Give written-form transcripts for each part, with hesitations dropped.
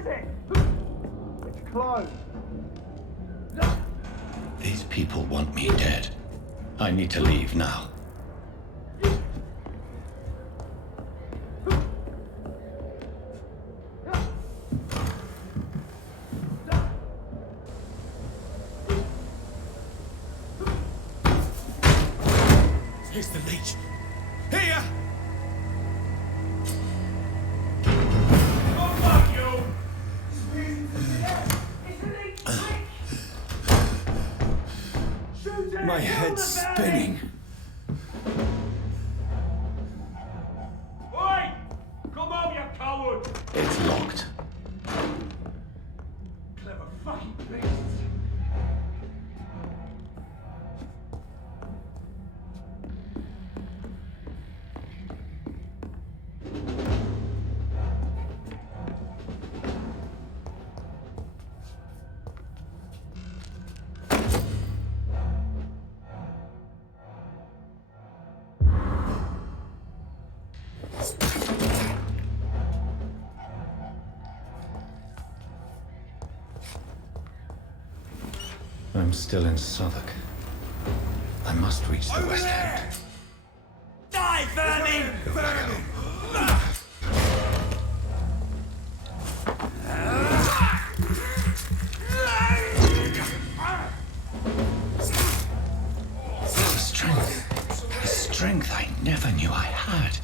is it? It's closed. These people want me dead. I need to leave now. Here's the leech. Here! Oh, fuck you! My head's spinning. Oi! Come on, you coward! It's locked. Clever fucking beasts. I'm still in Southwark. I must reach the West End. Die, vermin! The strength I never knew I had.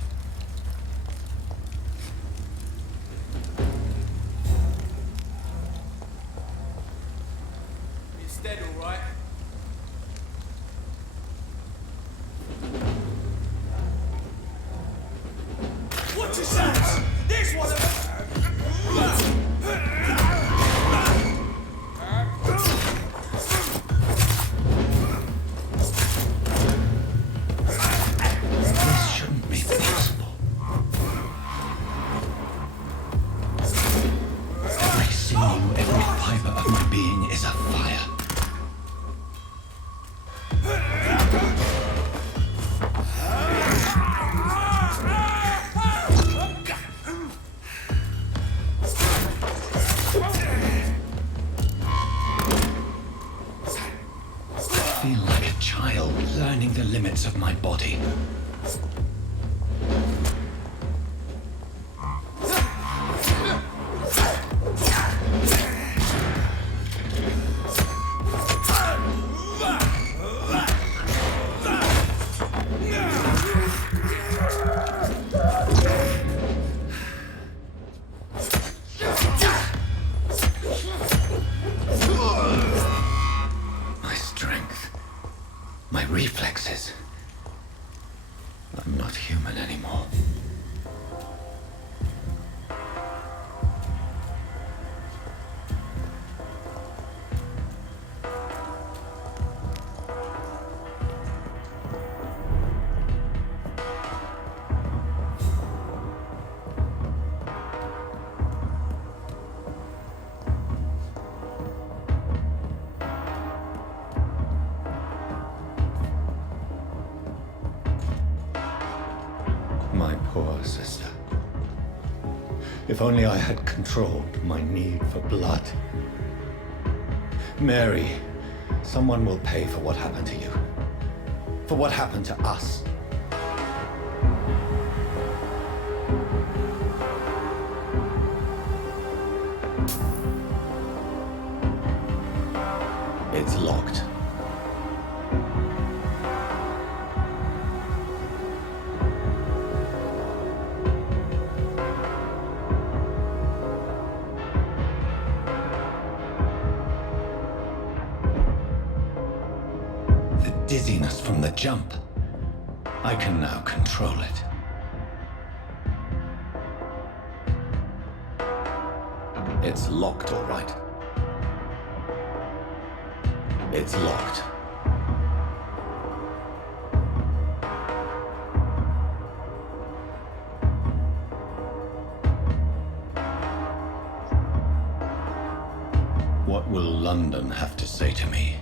It's dead, all right. Watch yourselves! There's one of them! This shouldn't be possible. Every sinew, every fiber of my being is afire. I feel like a child learning the limits of my body. My strength, my reflexes. I'm not human anymore. My poor sister. If only I had controlled my need for blood. Mary, someone will pay for what happened to you. For what happened to us. It's locked. The dizziness from the jump. I can now control it. It's locked, all right. It's locked. What will London have to say to me?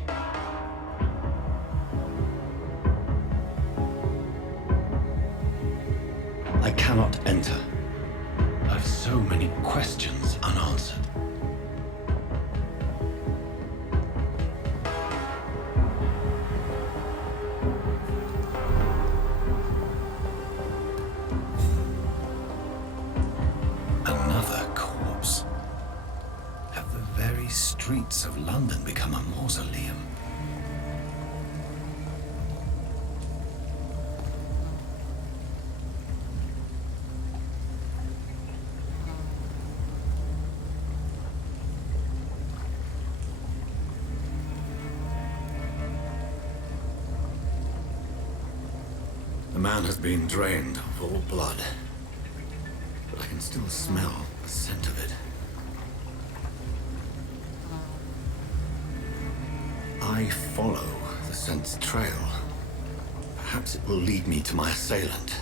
I cannot enter. I've so many questions unanswered. Another corpse. Have the very streets of London become a mausoleum? The man has been drained of all blood, but I can still smell the scent of it. I follow the scent's trail. Perhaps it will lead me to my assailant.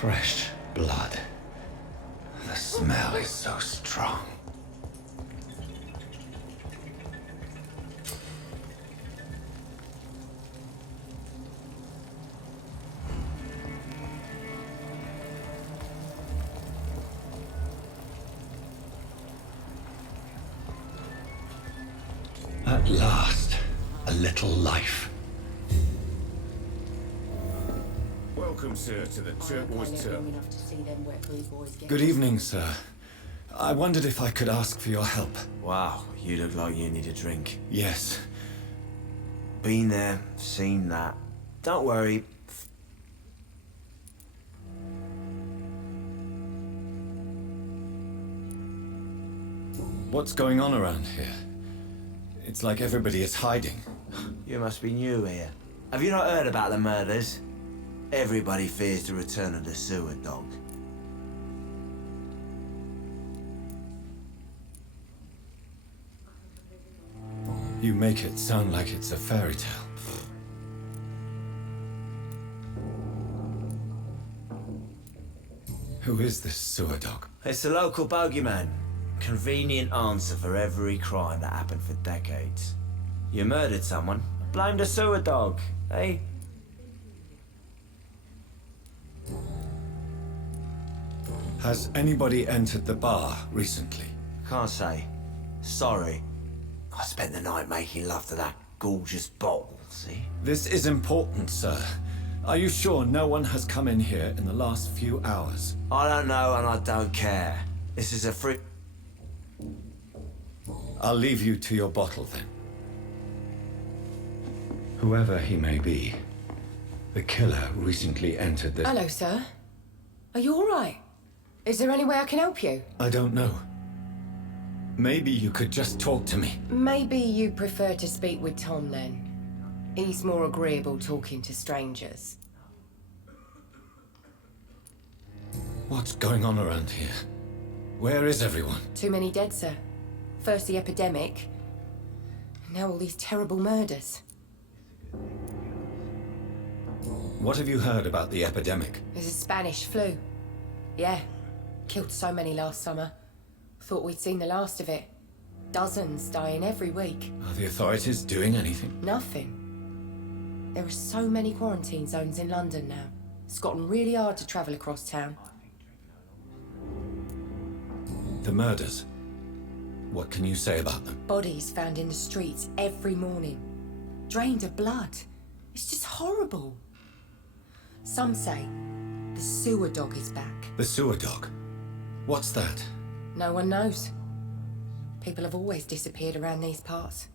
Fresh blood. The smell is so strong. At last, a little life. Welcome, sir, to the Turquoise Turtle. Good evening, sir. I wondered if I could ask for your help. Wow, you look like you need a drink. Yes. Been there, seen that. Don't worry. What's going on around here? It's like everybody is hiding. You must be new here. Have you not heard about the murders? Everybody fears the return of the sewer dog. You make it sound like it's a fairy tale. Who is this sewer dog? It's the local bogeyman. Convenient answer for every crime that happened for decades. You murdered someone, blame the sewer dog, eh? Has anybody entered the bar recently? Can't say. Sorry. I spent the night making love to that gorgeous bottle, see? This is important, sir. Are you sure no one has come in here in the last few hours? I don't know and I don't care. This is a free... I'll leave you to your bottle then. Whoever he may be, the killer recently entered the... Hello, sir. Are you all right? Is there any way I can help you? I don't know. Maybe you could just talk to me. Maybe you prefer to speak with Tom then. He's more agreeable talking to strangers. What's going on around here? Where is everyone? Too many dead, sir. First the epidemic, now all these terrible murders. What have you heard about the epidemic? There's a Spanish flu. Yeah, killed so many last summer. Thought we'd seen the last of it. Dozens dying every week. Are the authorities doing anything? Nothing. There are so many quarantine zones in London now. It's gotten really hard to travel across town. The murders. What can you say about them? Bodies found in the streets every morning. Drained of blood. It's just horrible. Some say the sewer dog is back. The sewer dog? What's that? No one knows. People have always disappeared around these parts.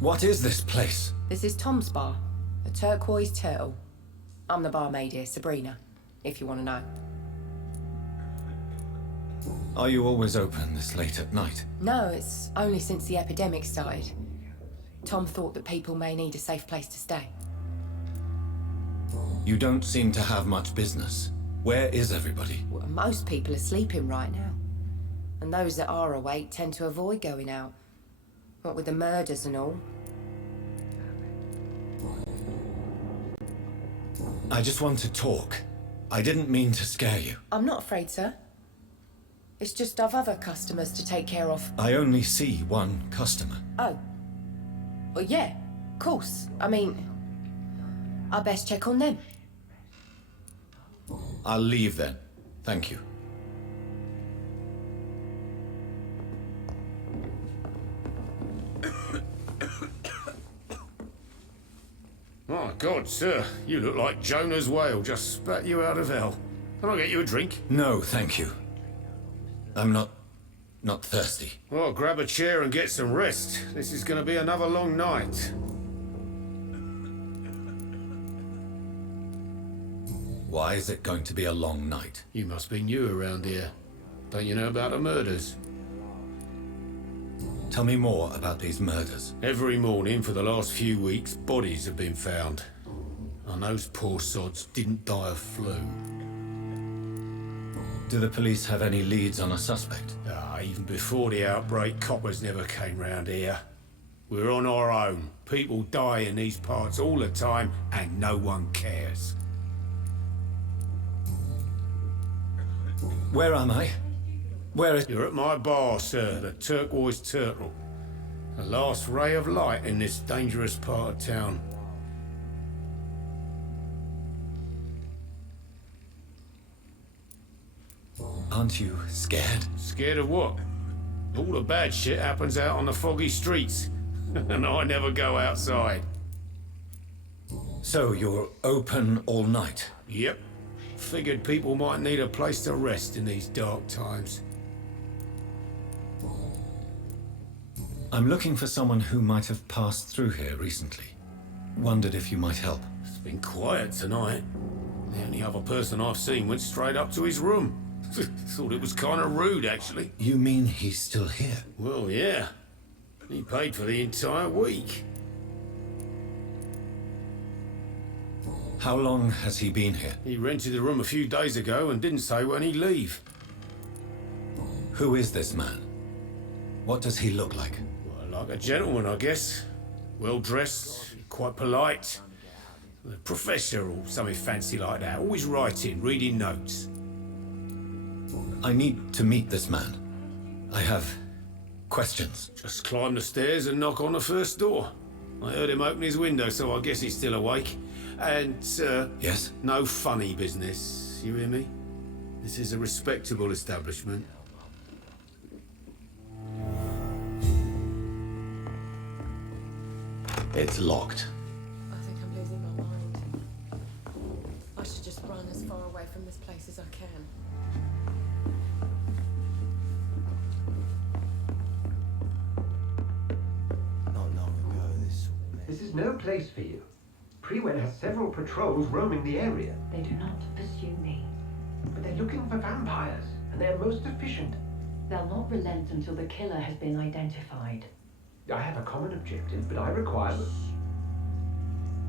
What is this place? This is Tom's bar, a Turquoise Turtle. I'm the barmaid here, Sabrina, if you want to know. Are you always open this late at night? No, it's only since the epidemic started. Tom thought that people may need a safe place to stay. You don't seem to have much business. Where is everybody? Well, most people are sleeping right now. And those that are awake tend to avoid going out. What with the murders and all. I just want to talk. I didn't mean to scare you. I'm not afraid, sir. It's just I've other customers to take care of. I only see one customer. Oh. Well, yeah, of course. I mean, I best check on them. I'll leave then. Thank you. My God, sir, you look like Jonah's whale just spat you out of hell. Can I get you a drink? No, thank you. I'm not thirsty. Well, grab a chair and get some rest. This is going to be another long night. Why is it going to be a long night? You must be new around here. Don't you know about the murders? Tell me more about these murders. Every morning for the last few weeks, bodies have been found. And those poor sods didn't die of flu. Do the police have any leads on a suspect? Even before the outbreak, coppers never came round here. We're on our own. People die in these parts all the time, and no one cares. Where am I? Where is... You're at my bar, sir, the Turquoise Turtle. The last ray of light in this dangerous part of town. Aren't you scared? Scared of what? All the bad shit happens out on the foggy streets. And I never go outside. So you're open all night? Yep. Figured people might need a place to rest in these dark times. I'm looking for someone who might have passed through here recently. Wondered if you might help. It's been quiet tonight. The only other person I've seen went straight up to his room. Thought it was kind of rude, actually. You mean he's still here? Well, yeah. He paid for the entire week. How long has he been here? He rented the room a few days ago and didn't say when he'd leave. Who is this man? What does he look like? Well, like a gentleman, I guess. Well-dressed, quite polite. A professor or something fancy like that. Always writing, reading notes. I need to meet this man. I have questions. Just climb the stairs and knock on the first door. I heard him open his window, so I guess he's still awake. And, Yes? no funny business. You hear me? This is a respectable establishment. It's locked. I think I'm losing my mind. I should just run as far away from this place as I can. Not long ago, This is no place for you. Prewen has several patrols roaming the area, They do not pursue me. but they're looking for vampires, and they're most efficient. They'll not relent until the killer has been identified. I have a common objective, but I require...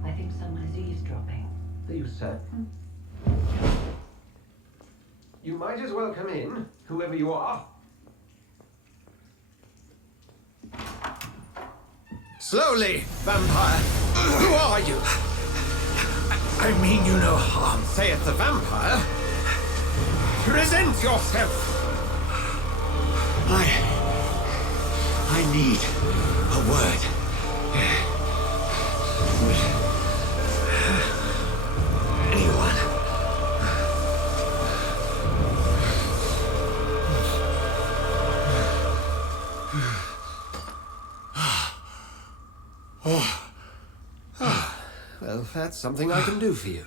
I think someone is eavesdropping. Are you certain? You might as well come in, whoever you are. Slowly, vampire! Who are you? I mean you no harm, saith the vampire. Present yourself! I need a word. Anyone? Well, that's something I can do for you.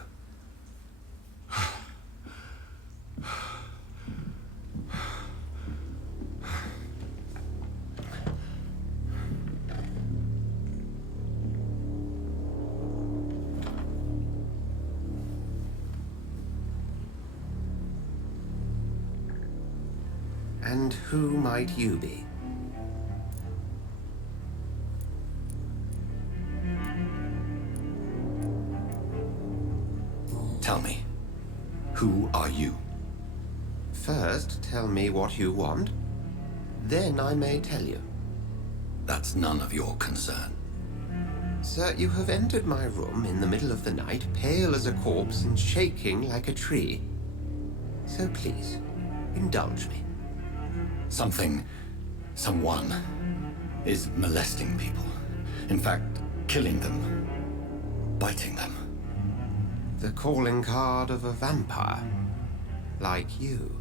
And who might you be? Tell me, who are you? First, tell me what you want. Then I may tell you. That's none of your concern. Sir, you have entered my room in the middle of the night, pale as a corpse and shaking like a tree. So please, indulge me. Someone is molesting people. In fact, killing them. Biting them. The calling card of a vampire. Like you.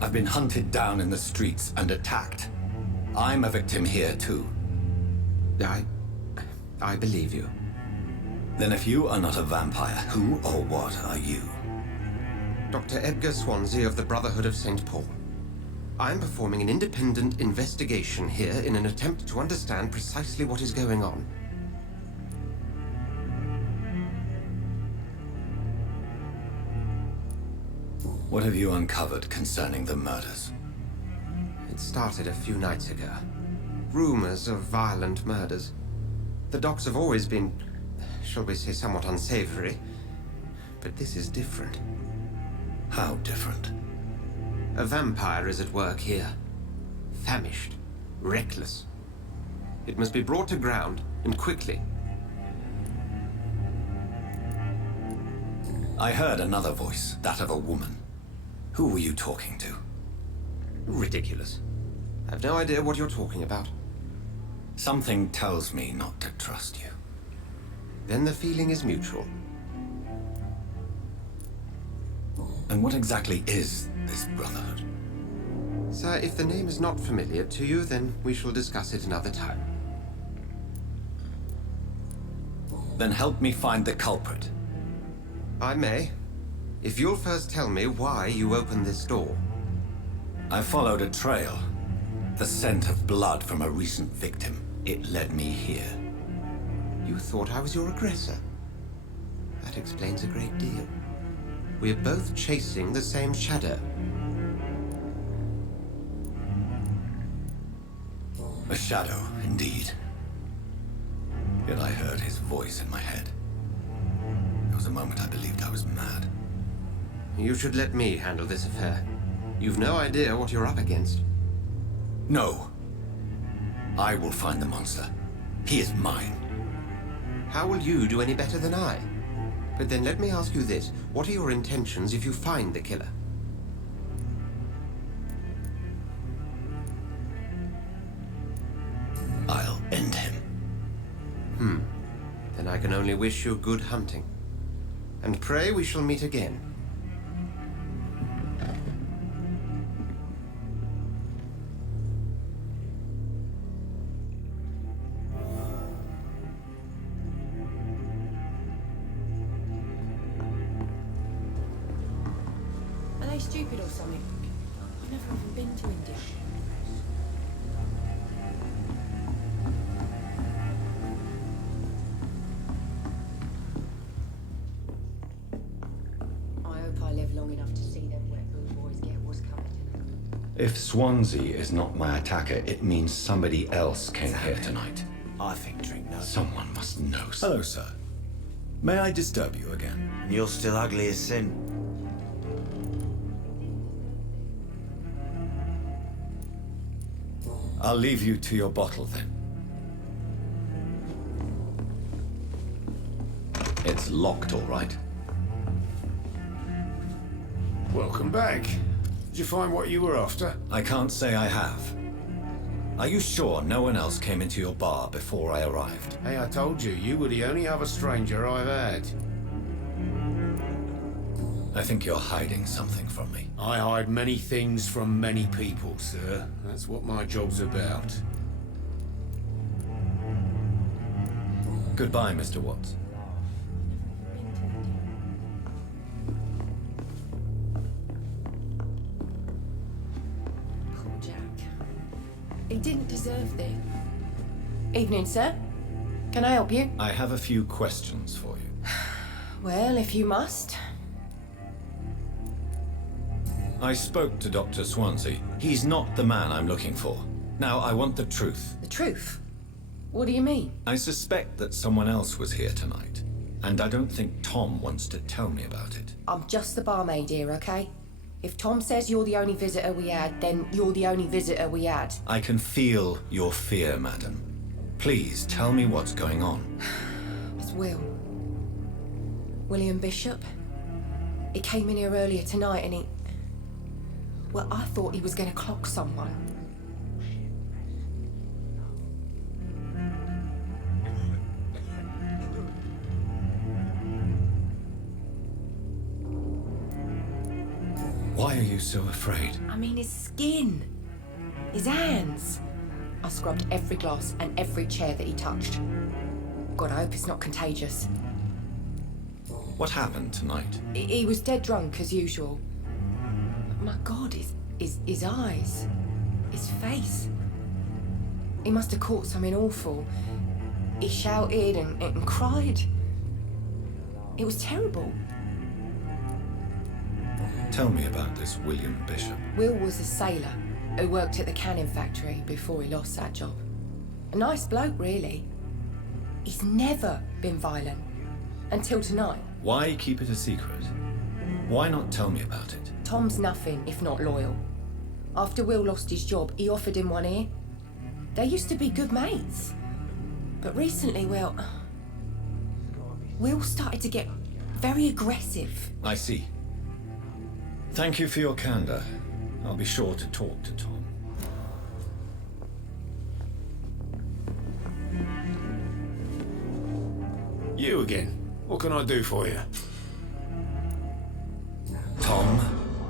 I've been hunted down in the streets and attacked. I'm a victim here, too. I believe you. Then if you are not a vampire, who or what are you? Dr. Edgar Swansea of the Brotherhood of St. Paul. I'm performing an independent investigation here in an attempt to understand precisely what is going on. What have you uncovered concerning the murders? It started a few nights ago. Rumors of violent murders. The docs have always been, shall we say, somewhat unsavory. But this is different. How different? A vampire is at work here. Famished. Reckless. It must be brought to ground, and quickly. I heard another voice, that of a woman. Who were you talking to? Ridiculous. I've no idea what you're talking about. Something tells me not to trust you. Then the feeling is mutual. And what exactly is this Brotherhood? Sir, if the name is not familiar to you, then we shall discuss it another time. Then help me find the culprit. I may. If you'll first tell me why you opened this door. I followed a trail. The scent of blood from a recent victim. It led me here. You thought I was your aggressor. That explains a great deal. We're both chasing the same shadow. A shadow, indeed. Yet I heard his voice in my head. There was a moment I believed I was mad. You should let me handle this affair. You've no idea what you're up against. No. I will find the monster. He is mine. How will you do any better than I? But then let me ask you this. What are your intentions if you find the killer? I'll end him. Then I can only wish you good hunting. And pray we shall meet again. Are they stupid or something? I've never even been to India. I hope I live long enough to see them wet blue boys get what's coming to them. If Swansea is not my attacker, it means somebody else came here tonight. I think drink no. Someone must know Hello, sir. May I disturb you again? And you're still ugly as sin. I'll leave you to your bottle then. It's locked, all right. Welcome back. Did you find what you were after? I can't say I have. Are you sure no one else came into your bar before I arrived? Hey, I told you, you were the only other stranger I've had. I think you're hiding something from me. I hide many things from many people, sir. That's what my job's about. Goodbye, Mr. Watts. Poor Jack. He didn't deserve this. Evening, sir. Can I help you? I have a few questions for you. Well, if you must. I spoke to Dr. Swansea. He's not the man I'm looking for. Now, I want the truth. The truth? What do you mean? I suspect that someone else was here tonight, and I don't think Tom wants to tell me about it. I'm just the barmaid here, okay? If Tom says you're the only visitor we had, then you're the only visitor we had. I can feel your fear, madam. Please tell me what's going on. It's Will. William Bishop. He came in here earlier tonight and he... Well, I thought he was going to clock someone. Why are you so afraid? I mean, his skin. His hands. I scrubbed every glass and every chair that he touched. God, I hope it's not contagious. What happened tonight? He was dead drunk, as usual. My God, his eyes. His face. He must have caught something awful. He shouted and cried. It was terrible. Tell me about this William Bishop. Will was a sailor who worked at the canning factory before he lost that job. A nice bloke, really. He's never been violent. Until tonight. Why keep it a secret? Why not tell me about it? Tom's nothing if not loyal. After Will lost his job, he offered him one ear. They used to be good mates. But recently, well... Will started to get very aggressive. I see. Thank you for your candor. I'll be sure to talk to Tom. You again. What can I do for you? Tom,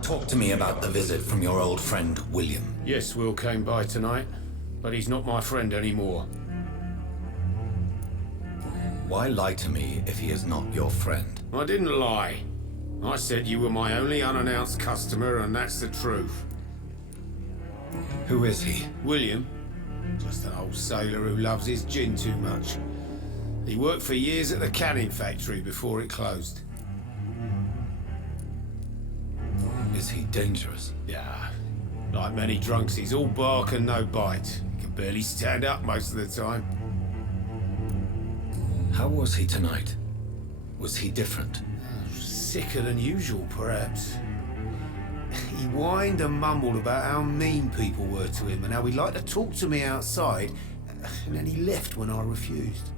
talk to me about the visit from your old friend, William. Yes, Will came by tonight, but he's not my friend anymore. Why lie to me if he is not your friend? I didn't lie. I said you were my only unannounced customer, and that's the truth. Who is he? William. Just an old sailor who loves his gin too much. He worked for years at the canning factory before it closed. Is he dangerous? Yeah. Like many drunks, he's all bark and no bite. He can barely stand up most of the time. How was he tonight? Was he different? Sicker than usual, perhaps. He whined and mumbled about how mean people were to him and how he'd like to talk to me outside, and then he left when I refused.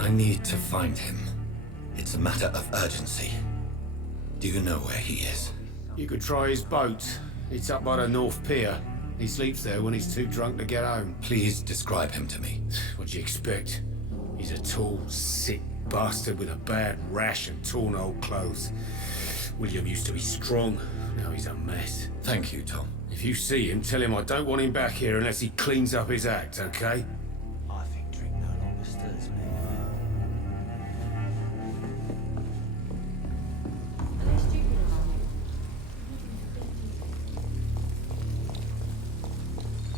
I need to find him. It's a matter of urgency. Do you know where he is? You could try his boat. It's up by the North Pier. He sleeps there when he's too drunk to get home. Please describe him to me. What'd you expect? He's a tall, sick bastard with a bad rash and torn old clothes. William used to be strong. Now he's a mess. Thank you, Tom. If you see him, tell him I don't want him back here unless he cleans up his act, okay? I think drink no longer stirs me.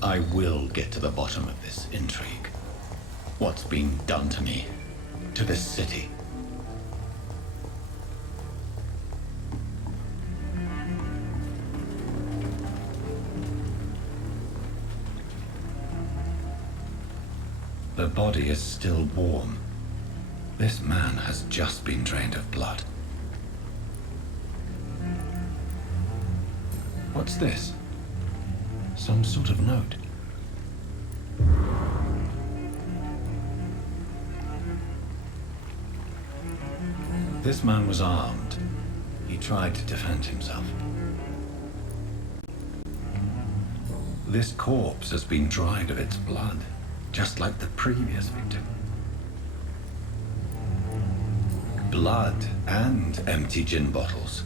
I will get to the bottom of this intrigue. What's been done to me, to this city. The body is still warm. This man has just been drained of blood. What's this? Some sort of note. This man was armed. He tried to defend himself. This corpse has been dried of its blood, just like the previous victim. Blood and empty gin bottles.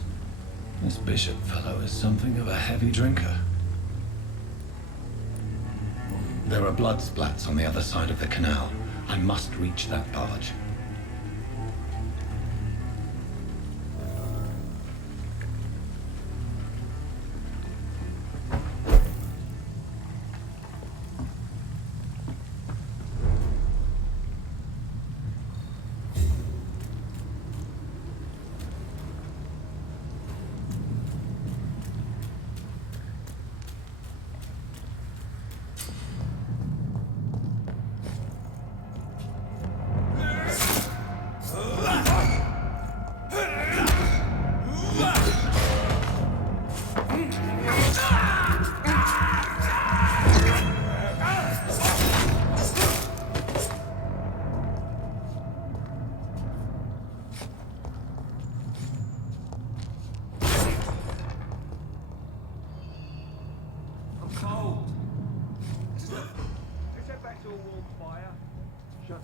This Bishop fellow is something of a heavy drinker. There are blood splats on the other side of the canal. I must reach that barge.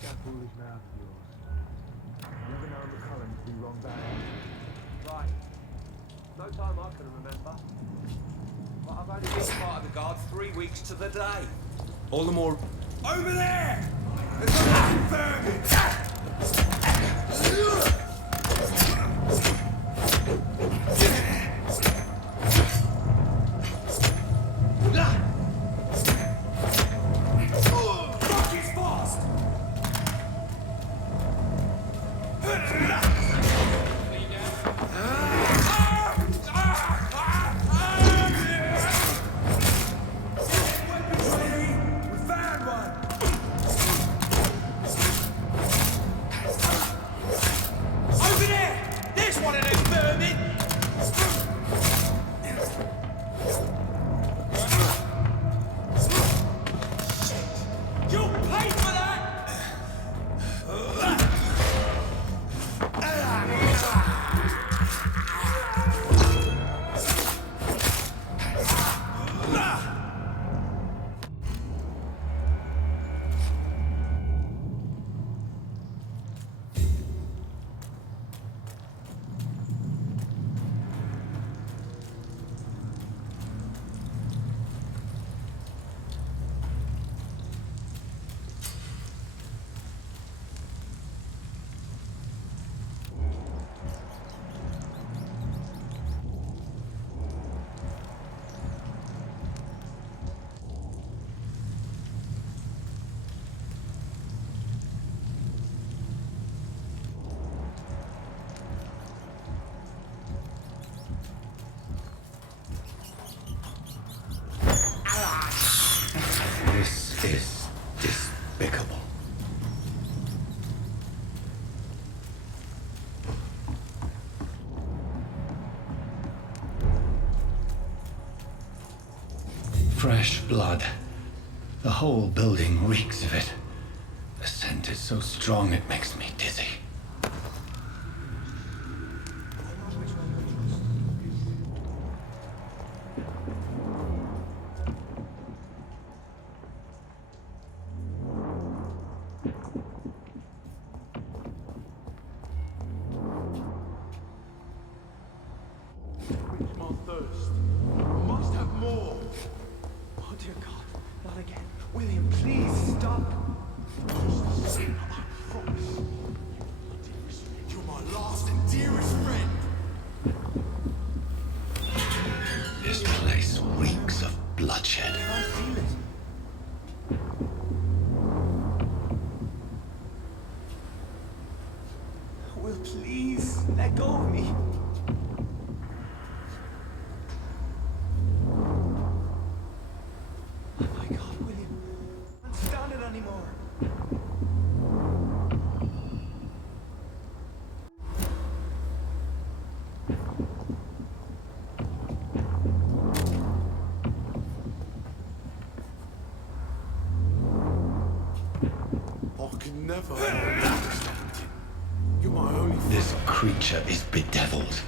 Shut that foolish mouth of yours. You never know the current to be wrong back. Right. No time I can remember. But I've only been part of the guard 3 weeks to the day. All the more. Over there! There's a fucking vermin! Fuck, he's fast! This is despicable. Fresh blood. The whole building reeks of it. The scent is so strong it makes me dizzy. Quench my thirst. Must have more. Oh dear God, not again. William, please stop. I promise. You're my last and dearest friend. This place reeks of bloodshed. I feel it. Will, please let go of me. Oh my God, William. I can't stand it anymore. I can never understand. You're my only friend. This creature is bedeviled.